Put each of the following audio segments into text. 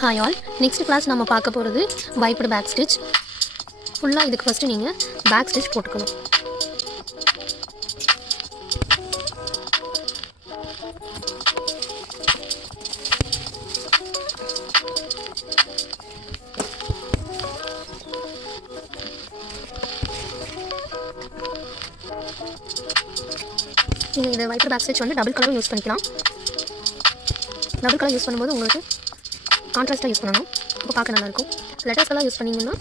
Hi all, next class நம்ம பார்க்க போகிறது வைப்டு பேக் ஸ்டிச். ஃபுல்லாக இதுக்கு ஃபஸ்ட்டு நீங்கள் பேக் ஸ்டிச் போட்டுக்கணும். நீங்கள் இந்த வைப்டு பேக் ஸ்டிச் வந்து டபுள் கலரும் யூஸ் பண்ணிக்கலாம். டபுள் கலர் யூஸ் பண்ணும்போது உங்களுக்கு கான்ட்ராஸ்ட்டாக யூஸ் பண்ணணும், அப்போ பார்க்க நல்லாயிருக்கும். லெட்டர்ஸ் கலர் யூஸ் பண்ணிங்கன்னா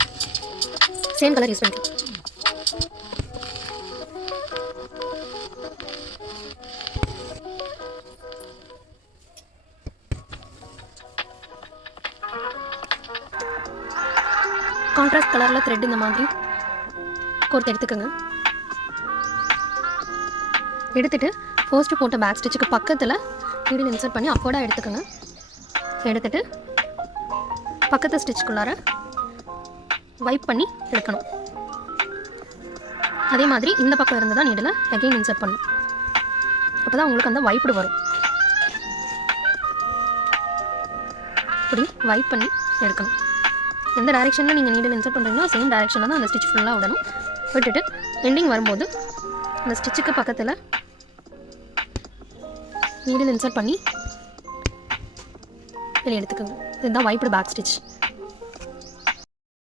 சேம் கலர் யூஸ் பண்ணிக்கலாம். கான்ட்ராஸ்ட் கலரில் த்ரெட் இந்த மாதிரி கோர்த்து எடுத்துக்கோங்க. எடுத்துகிட்டு ஃபர்ஸ்ட்டு போட்ட பேக் ஸ்டிச்சுக்கு பக்கத்தில் நீடில் இன்சர்ட் பண்ணி அப்போர்டாக எடுத்துக்கோங்க. எடுத்துகிட்டு பக்கத்து ஸ்டிச்சுக்குள்ளார வைப் பண்ணி எடுக்கணும். அதே மாதிரி இந்த பக்கம் இருந்து தான் நீடில் அகெயின் இன்சர்ட் பண்ணணும். அப்போ தான் உங்களுக்கு அந்த வைப்டு வரும். இப்படி வைப் பண்ணி எடுக்கணும். எந்த டைரெக்ஷனில் நீங்கள் நீடில் இன்சர்ட் பண்ணுறீங்களோ சேம் டைரெக்ஷனில் தான் அந்த ஸ்டிச் ஃபுல்லாக விடணும். விட்டுட்டு எண்டிங் வரும்போது அந்த ஸ்டிச்சுக்கு பக்கத்தில் நீடில் இன்சர்ட் பண்ணி வெளியே எடுத்துக்கோங்க. இதுதான் வைப்டு பேக் ஸ்டிச்.